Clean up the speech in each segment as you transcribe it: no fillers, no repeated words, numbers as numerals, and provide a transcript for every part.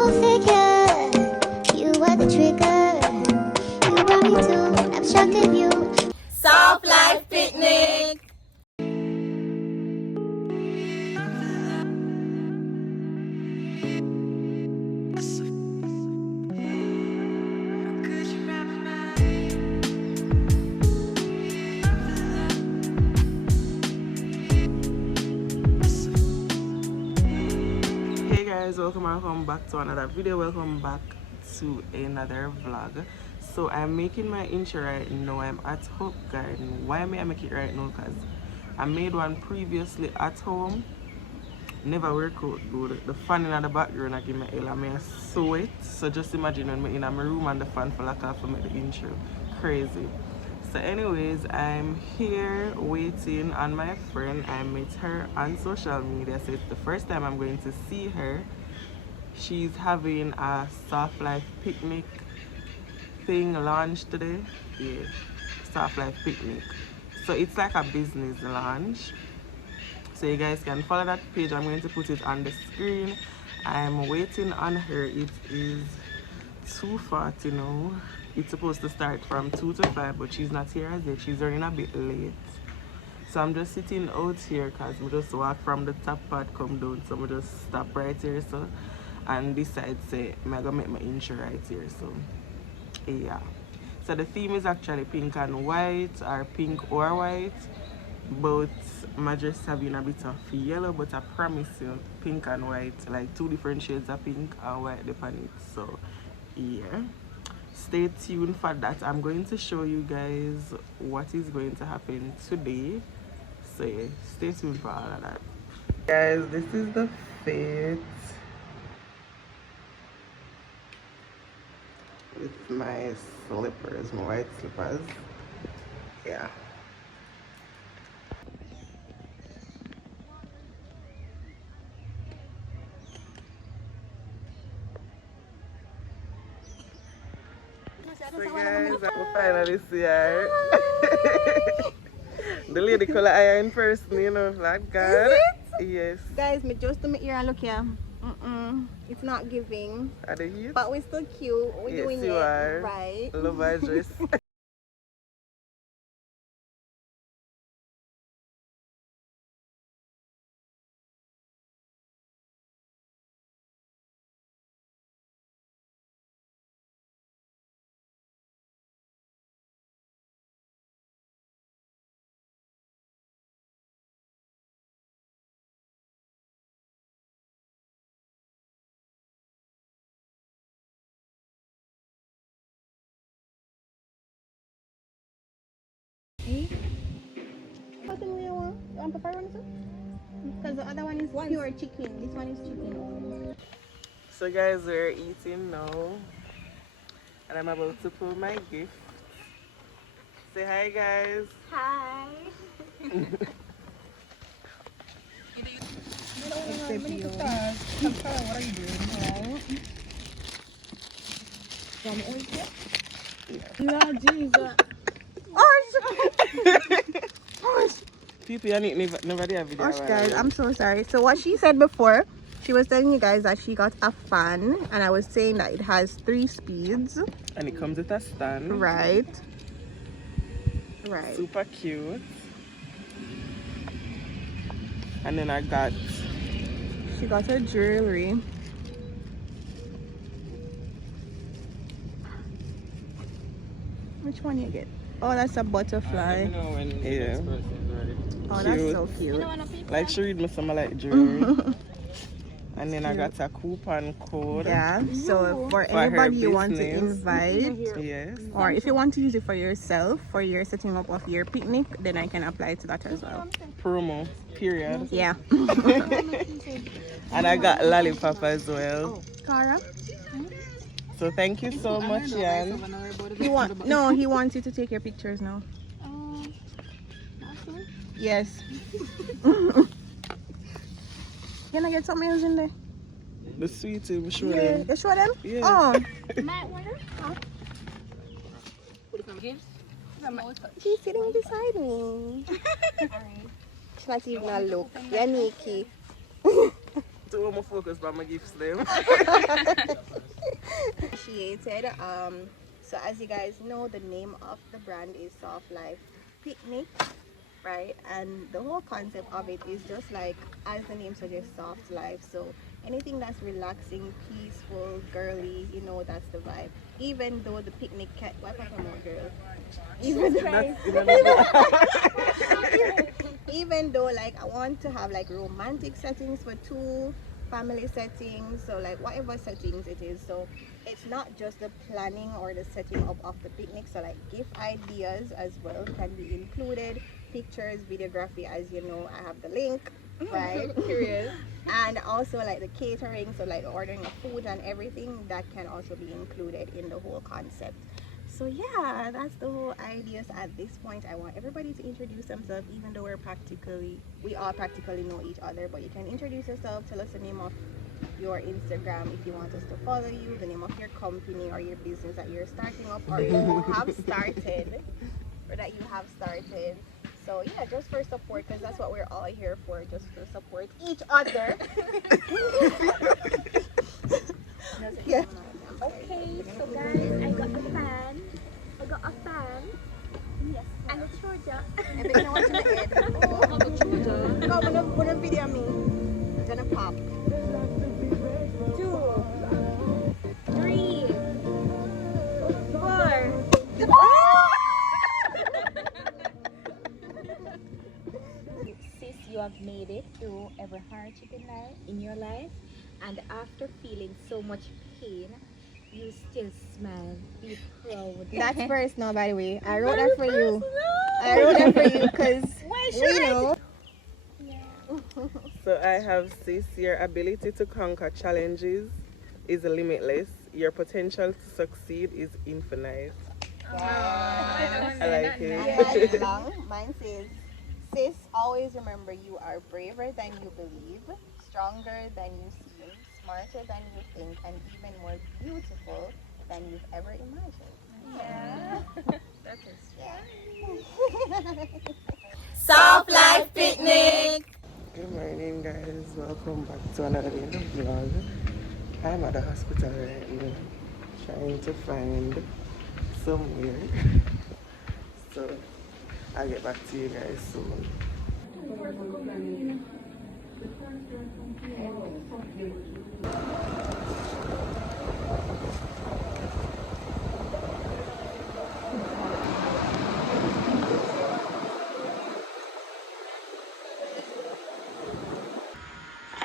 full figure. You were the trigger. You brought me to an obstructed view. Soft Life Picnic. Hey guys, welcome back to another video. Welcome back to another vlog. So I'm making my intro right now. I'm at Hope Garden. Why may I make it right now? Because I made one previously at home, never work out good. The fan in the background I give me hell and I sweat. So just imagine when I'm in my room and the fan fall off for make the intro. Crazy. So anyways, I'm here waiting on my friend. I met her on social media, so it's the first time I'm going to see her. She's having a Soft Life Picnic thing launched today. Yeah, Soft Life Picnic. So it's like a business launch. So you guys can follow that page. I'm going to put it on the screen. I'm waiting on her. It is 2:40 now. It's supposed to start from 2 to 5, but she's not here as yet. She's running a bit late. So I'm just sitting out here because I just walk from the top part come down. So I just stop right here so and decide say I'm gonna make my intro right here. So yeah. So the theme is actually pink and white, or pink or white. But my dress having a bit of yellow, but I promise you pink and white, like two different shades of pink and white upon it. So yeah, stay tuned for that. I'm going to show you guys what is going to happen today. So yeah, stay tuned for all of that. Guys, this is the fit with my slippers, my white slippers. Yeah. So guys, I finally see her. The lady color iron person, you know, like God. Yes. Guys, me just to make here and look here. It's not giving. Are they heat? But we're still cute. We're Yes, doing you it are. right. Love our dress. What's the real one? You want prefer one too? Because the other one is pure chicken. This one is chicken. So guys, we're eating now. And I'm about to pull my gift. Say hi guys. Hi. What are you doing? Yeah, Jesus. People, I need never did a video. Gosh, guys, I'm so sorry. So what she said before, she was telling you guys that she got a fan, and I was saying that it has 3 speeds. And it comes with a stand. Right. Super cute. And then I got, She got her jewelry. Which one you get? Oh, that's a butterfly. yeah, Oh, that's so cute. like she read me some like jewelry. And then I got a coupon code. Yeah, so for For her anybody you want to business. invite, Yes. or if you want to use it for yourself, for your setting up of your picnic, then I can apply to that as well. Promo. Period. Yeah. And I got lollipop as well. Cara? So thank you so much, Yan. He wants you to take your pictures now. Yes. Can I get something else in there? The sweetie, we show Yeah, them. you show them? Yeah. Oh. She's sitting beside me. She's not even a look. Yanieki. To so I'm focus on my gifts them. Appreciated. So as you guys know, the name of the brand is Soft Life Picnic, right? And the whole concept of it is just like, as the name suggests, soft life. So anything that's relaxing, peaceful, girly, you know, that's the vibe. Even though the picnic cat, what am I, girl? Even though like I want to have like romantic settings for two, family settings, so like whatever settings it is. So it's not just the planning or the setting up of the picnic, so like gift ideas as well can be included, pictures, videography, as you know, I have the link, right? Curious. And also like the catering, so like ordering of food and everything, that can also be included in the whole concept. So yeah, that's the whole idea. So at this point, I want everybody to introduce themselves, even though we all practically know each other, but you can introduce yourself, tell us the name of your Instagram if you want us to follow you, the name of your company or your business that you're starting up or you have started, So yeah, just for support, because that's what we're all here for, just to support each other. Yeah. Okay, so guys, I got a fan. Yes. And a charger. And they're gonna watch in the end. Oh, the charger. No, wanna video me. It's gonna pop. 2, 3, 4. Sis, you have made it through every hardship in your life, and after feeling so much pain, you still smile. Be proud. That's personal, by the way. I wrote that for you. I wrote that for you because we know. So I have sis, your ability to conquer challenges is limitless. Your potential to succeed is infinite. Wow. I like it. Yeah, long. Mine says, sis, always remember you are braver than you believe, stronger than you seem, smarter than you think, and even more beautiful than you've ever imagined. Yeah. That is Soft Life Picnic. Good morning, guys. Welcome back to another day in the vlog. I'm at the hospital right now, trying to find somewhere. So I'll get back to you guys soon.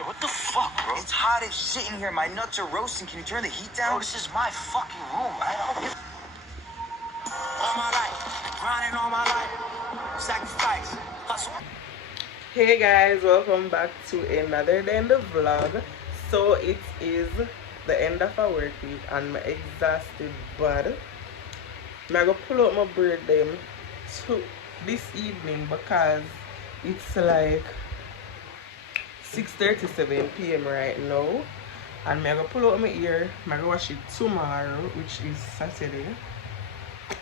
What the fuck, bro? It's hot as shit in here. My nuts are roasting. Can you turn the heat down? Bro, this is my fucking room. I don't give all my life. Grinding all my life. Sacrifice. Hustle. Hey guys, welcome back to another day in the vlog. So it is the end of a work week and I'm exhausted, but I'm gonna pull out my braid them to this evening because it's like 6:37 p.m. right now, and I'm gonna pull out my ear. I'm gonna wash it tomorrow, which is Saturday,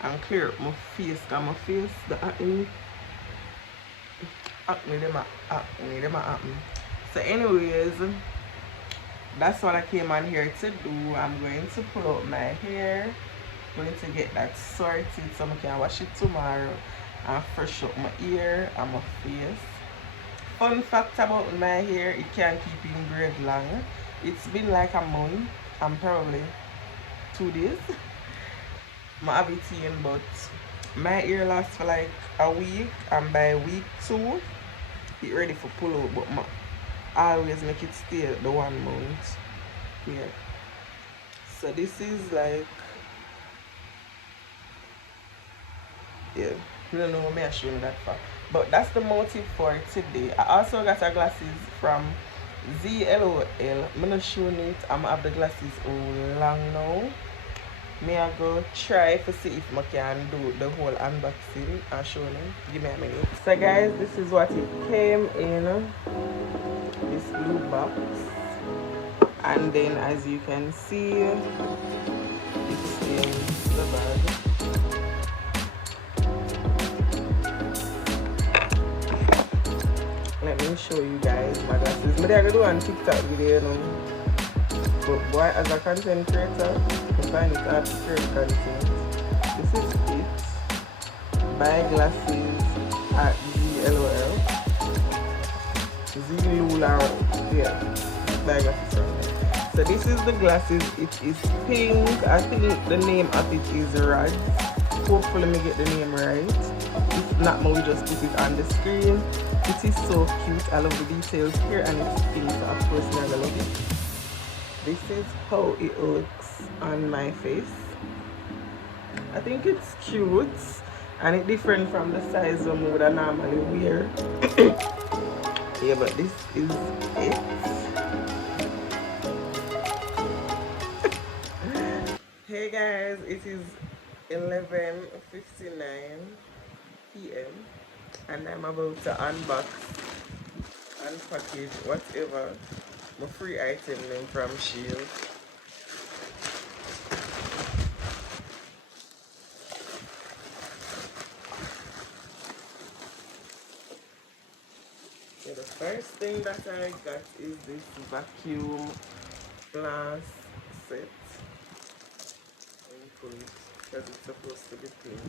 and clear up my face because my face, the acne them acne. So anyways, that's what I came on here to do. I'm going to pull out my hair, going to get that sorted so I can wash it tomorrow and fresh up my ear and my face. Fun fact about my hair, it can't keep in braid long. It's been like a month and probably 2 days. I have it in, but my hair lasts for like a week, and by week 2 it ready for pull out, but I always make it stay the 1 month here. So this is like, yeah, I don't know what I'm showing that for, but that's the motive for today. I also got our glasses from Zeelool. I'm not showing it. I'm gonna have the glasses all long now. I go try to see if I can do the whole unboxing and show them. Give me a minute. So guys, this is what it came in, this blue box, and then as you can see, it's in the bag. Let me me show you guys my glasses. I'm going to do a TikTok video, you know. But boy, as a content creator, I find it hard to create content. This is it. Buy glasses at Zeelool. Zeelool, yeah. Buy glasses from there. So this is the glasses. It is pink. I think the name of it is Rod. Hopefully me get the name right. If not, we just put it on the screen. It is so cute. I love the details here, and it's pink, so of course I love it. This is how it looks on my face. I think it's cute, and it's different from the size I would normally wear. Yeah, but this is it. Hey guys, it is 11:59 p.m. and I'm about to unbox, unpackage, whatever, my free item name from Shein. So the first thing that I got is this vacuum glass set. Because it's supposed to be clean.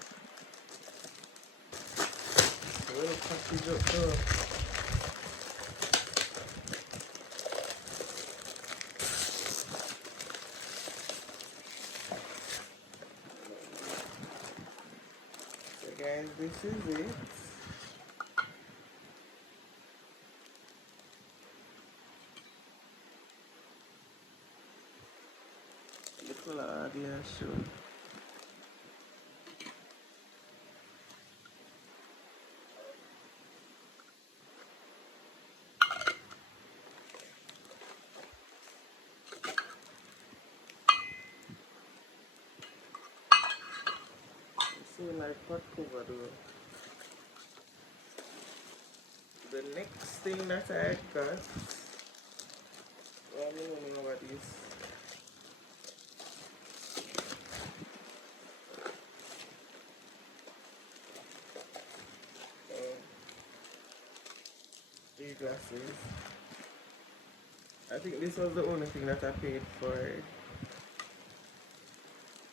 So let me package up though. So guys, this is it. The color they are shown. So like what cover though. The next thing that I got, well, I don't know what this. These glasses. I think this was the only thing that I paid for.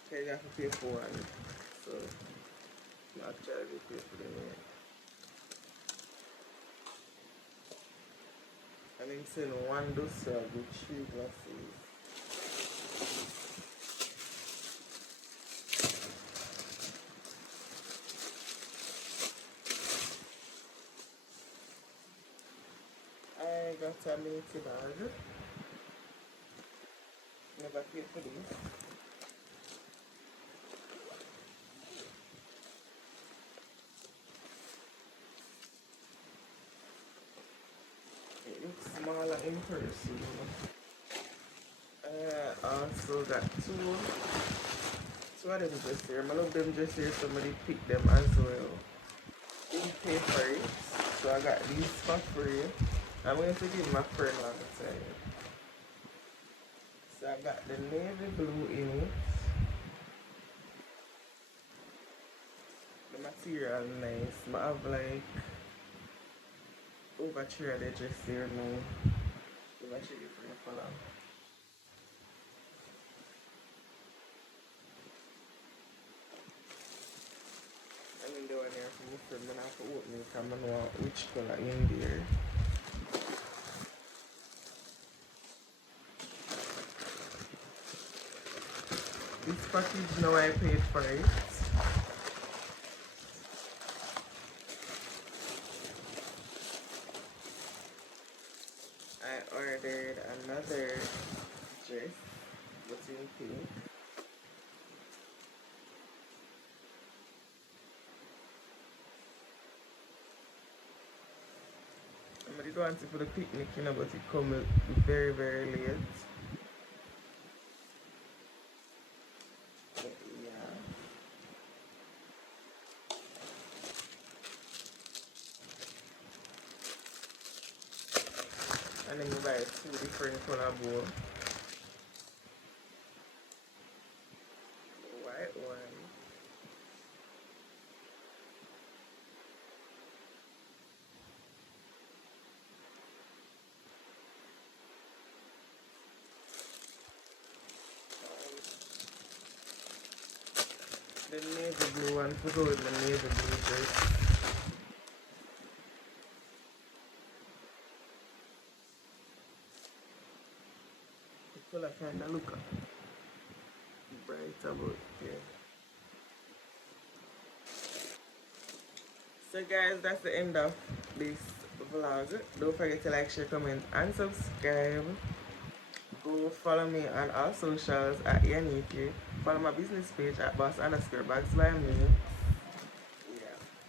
Okay, you have to pay for one. So, I'm actually pay for them yet. I mean, saying one does with 3 glasses. I got a Yanieki bag. Never paid for this. It looks smaller in person. I also got two of them just here. I love them just here. Somebody picked them as well. Didn't pay for it. So I got these for free. I'm going to give my friend one time. So I got the navy blue in it. The material nice. I have like over 3 of the dress here now. Give a different color. I'm in the one here for my friend. I have to open it because I know which color in there. This package now I paid for it. I ordered another dress, but in pink. I did want it for the picnic, you know, but it come very, very late. But yeah. And then you buy 2 different color bowl. The white one. The navy blue one, put out the navy blue dress. The color kind of look bright about here. So guys, that's the end of this vlog. Don't forget to like, share, comment, and subscribe. Go follow me on all socials at Yanieki. Follow my business page at boss_bags by me.